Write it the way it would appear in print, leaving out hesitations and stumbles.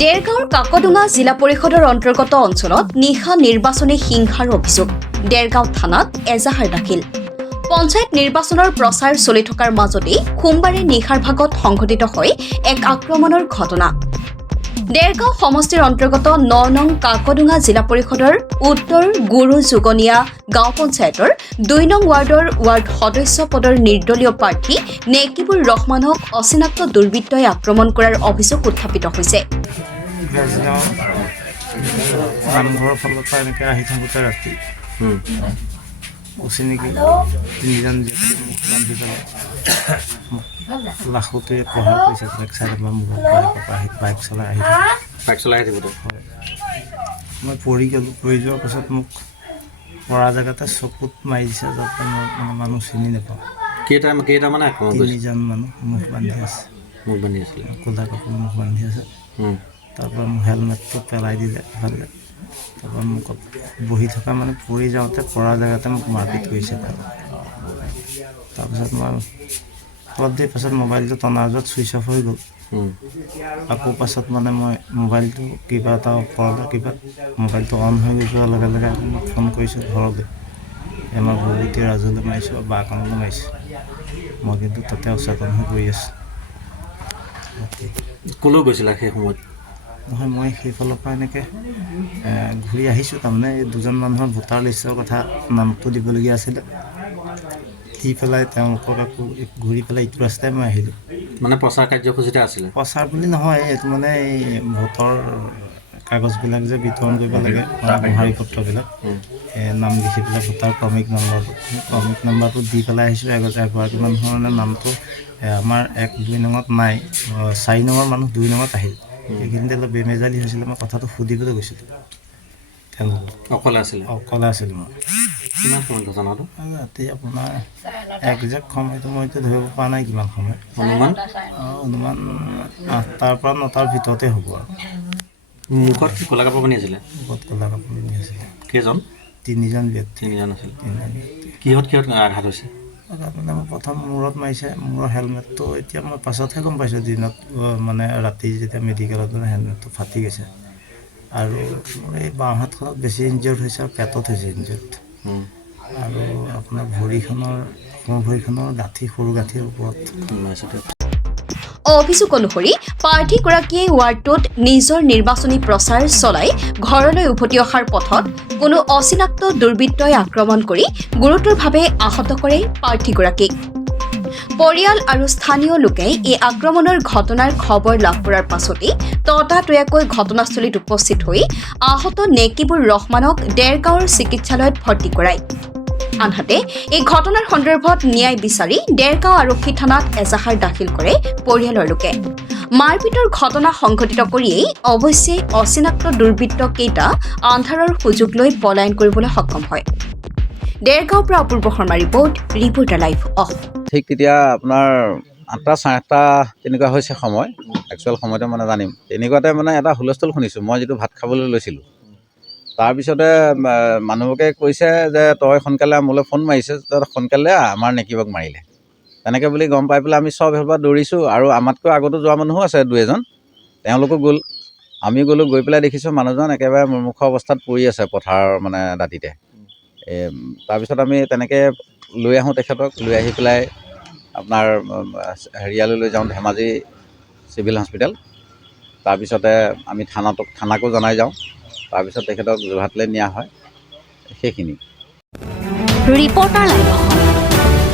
দেৰগাঁৱৰ কাকডোঙা জিলা পৰিষদৰ অন্তৰ্গত অঞ্চলত নিশা নিৰ্বাচনী হিংসাৰ অভিযোগ দেৰগাঁও থানাত এজাহাৰ দাখিল পঞ্চায়ত নিৰ্বাচনৰ প্ৰচাৰ চলি থকাৰ মাজতেই সোমবাৰে নিশাৰ ভাগত সংঘটিত হয় এক আক্ৰমণৰ ঘটনা দেৰগাঁও সমষ্টিৰ অন্তৰ্গত ৯ নং কাকডোঙা জিলা পৰিষদৰ উত্তৰ গুৰু যুগনীয়া গাঁও পঞ্চায়তৰ ২ নং ৱাৰ্ডৰ ৱাৰ্ড সদস্য পদৰ নিৰ্দলীয় প্ৰাৰ্থী নেকিবুৰ ৰহমানক অচিনাক্ত দুৰ্বৃত্তই আক্ৰমণ কৰাৰ অভিযোগ উত্থাপিত হৈছে নামঘৰৰ ফালৰ পৰা এনেকৈ আহি থাকোঁতে ৰাতি অচিনাকি তিনিজন বান্ধি পেলাই লাখতে পঢ়া পইচা বেলেগ চাইডৰ পৰা মোৰ বাইক চলাই আহি থাকোঁতে মই পৰি গ'লোঁ পৰি যোৱাৰ পাছত মোক পৰা জেগাতে চকুত মাৰি দিছে যাতে মই মানে মানুহ চিনি নাপাওঁ কেইটামানে তিনিজন মানুহ মুখ বান্ধি আছে ক'লা কাপোৰ মুখ বান্ধি আছে তাৰপৰা মোৰ হেলমেটটো পেলাই দিলে ভালকৈ তাৰপৰা মোক বহি থকা মানে পৰি যাওঁতে পৰা জেগাতে মোক মাৰপিট কৰিছে তাৰপিছত মই অলপ দেৰি পাছত মোবাইলটো টনাৰ য'ত ছুইচ অফ হৈ গ'ল আকৌ পাছত মানে মই মোবাইলটো কিবা এটা ওপৰলৈ কিবা মোবাইলটো অন হৈ যোৱাৰ লগে লগে মই ফোন কৰিছোঁ ঘৰলৈ আমাৰ ভগৱতী ৰাজলৈ মাৰিছোঁ বা বাকণলৈ মাৰিছোঁ মই কিন্তু তাতে অচেতন হৈ পৰি আছোঁ ক'লৈ গৈছিলা সেই সময়ত নহয় মই সেইফালৰ পৰা এনেকৈ ঘূৰি আহিছোঁ তাৰমানে এই দুজন মানুহৰ ভোটাৰ লিষ্টৰ কথা নামটো দিবলগীয়া আছিলে দি পেলাই তেওঁলোকক আকৌ ঘূৰি পেলাই ইটো ৰাস্তাই মই আহিলোঁ মানে প্ৰচাৰ কাৰ্যসূচীতে আছিলে প্ৰচাৰ বুলি নহয় এইটো মানে এই ভোটৰ কাগজবিলাক যে বিতৰণ কৰিব লাগে মোহাৰি পত্ৰবিলাক নাম লিখি পেলাই ভোটাৰ ক্ৰমিক নম্বৰটো দি পেলাই আহিছোঁ এগৰাকী মানুহৰ মানে নামটো আমাৰ 1-2 নঙত নাই 4 নম্বৰ মানুহ 2 নঙত আহিল সেইখিনিতে অলপ বেমেজালি হৈছিলে মই কথাটো সুধিবলৈ গৈছিলোঁ অকলে আছিলে মই কিমান সময় ঘটনাটো ৰাতি আপোনাৰ একজেক্ট সময়টো মই এতিয়া ধৰিব পৰা নাই কিমান সময় অনুমান 8টাৰ পৰা 9টাৰ ভিতৰতে হ'ব আৰু মুখত কি ক'লা কাপোৰ পিন্ধি আছিলে মুখত ক'লা কাপোৰ পিন্ধি আছিলে কেইজন তিনিজন ব্যক্তি আছিলে কিহত আঘাত হৈছে মানে মই প্ৰথম মূৰত মাৰিছে মূৰৰ হেলমেটটো এতিয়া মই পাছতহে গম পাইছোঁ দিনত মানে ৰাতি যেতিয়া মেডিকেলত গ'লে হেলমেটটো ফাটি গৈছে আৰু মোৰ এই বাওঁ হাতখনত বেছি ইনজিয়ৰ্ড হৈছে আৰু পেটত হৈছে ইনজিয়ৰ্ড আৰু আপোনাৰ ভৰিখনৰ গাঁঠি সৰু গাঁঠিৰ ওপৰত অভিযোগ অনুসৰি প্ৰাৰ্থীগৰাকীয়ে ৱাৰ্ডটোত নিজৰ নিৰ্বাচনী প্ৰচাৰ চলাই ঘৰলৈ উভতি অহাৰ পথত কোনো অচিনাক্ত দুৰ্বৃত্তই আক্ৰমণ কৰি গুৰুতৰভাৱে আহত কৰে প্ৰাৰ্থীগৰাকীক পৰিয়াল আৰু স্থানীয় লোকে এই আক্ৰমণৰ ঘটনাৰ খবৰ লাভ কৰাৰ পাছতেই ততাতৈয়াকৈ ঘটনাস্থলীত উপস্থিত হৈ আহত নেকিবুৰ ৰহমানক দেৰগাঁৱৰ চিকিৎসালয়ত ভৰ্তি কৰায় আনহাতে এই ঘটনাৰ সন্দৰ্ভত ন্যায় বিচাৰি দেৰগাঁও আৰক্ষী থানাত এজাহাৰ দাখিল কৰে পৰিয়ালৰ লোকে মাৰপিটৰ ঘটনা সংঘটিত কৰিয়েই অৱশ্যে অচিনাক্ত দুৰ্বৃত্ত কেইটা আন্ধাৰৰ সুযোগ লৈ পলায়ন কৰিবলৈ সক্ষম হয় দেৰগাঁৱৰ পৰা অপূৰ্ব শৰ্মা ৰিপৰ্টাৰ লাইভ ঠিক তেতিয়া আপোনাৰ 8টা 8:30 তেনেকুৱা হৈছে সময় একচুৱেল সময়তে মানে জানিম তেনেকুৱাতে মানে এটা হুলস্থুল শুনিছোঁ মই যিটো ভাত খাবলৈ লৈছিলোঁ তাৰপিছতে মানুহবোকে কৈছে যে তই সোনকালে মোলৈ ফোন মাৰিছে তই সোনকালে আমাৰ নেকিবক মাৰিলে তেনেকৈ বুলি গম পাই পেলাই আমি চব সেইবাৰ দৌৰিছোঁ আৰু আমাতকৈ আগতো যোৱা মানুহো আছে 2-এজন তেওঁলোকো গ'ল আমি গ'লোঁ গৈ পেলাই দেখিছোঁ মানুহজন একেবাৰে মুৰ্মুখৰ অৱস্থাত পৰি আছে পথাৰৰ মানে দাঁতিতে তাৰপিছত আমি তেনেকৈ লৈ আহোঁ তেখেতক লৈ আহি পেলাই আপোনাৰ হেৰিয়ালৈ লৈ যাওঁ ধেমাজি চিভিল হস্পিটেল তাৰপিছতে আমি থানাকো জনাই যাওঁ তাৰপিছত তেখেতক যোৰহাটলৈ নিয়া হয় সেইখিনি ৰিপৰ্টাৰ লাইভ